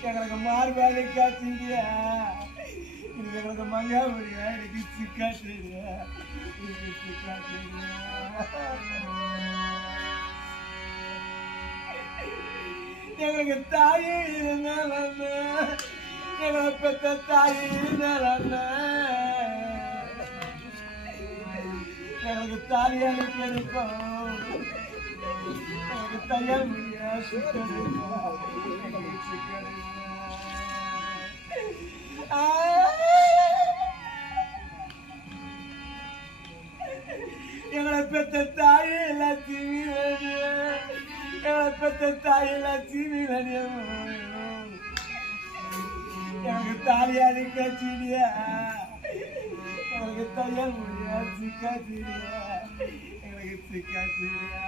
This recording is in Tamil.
எங்களுக்கு மார்பாடு காய்ச்சிடியா எங்களுக்கு மங்கா முடியா எனக்கு சிக்கா தெரியா எனக்கு சிக்கா தெரியா எங்களுக்கு தாயே இருந்தாலும் எங்களை பெற்ற தாயே இருந்தாலும் எங்களுக்கு தாலியானு கிடைக்கும் எனக்கு தையல் முடியா எங்களை பெற்ற தாயே எல்லாத்தையும் எங்களை பெற்ற தாயே எல்லாத்தையும் எனக்கு தாலியானு கட்சிடியா எனக்கு தையல் முடியா சிக்காச்சிடியா எனக்கு சிக்காச்சிடியா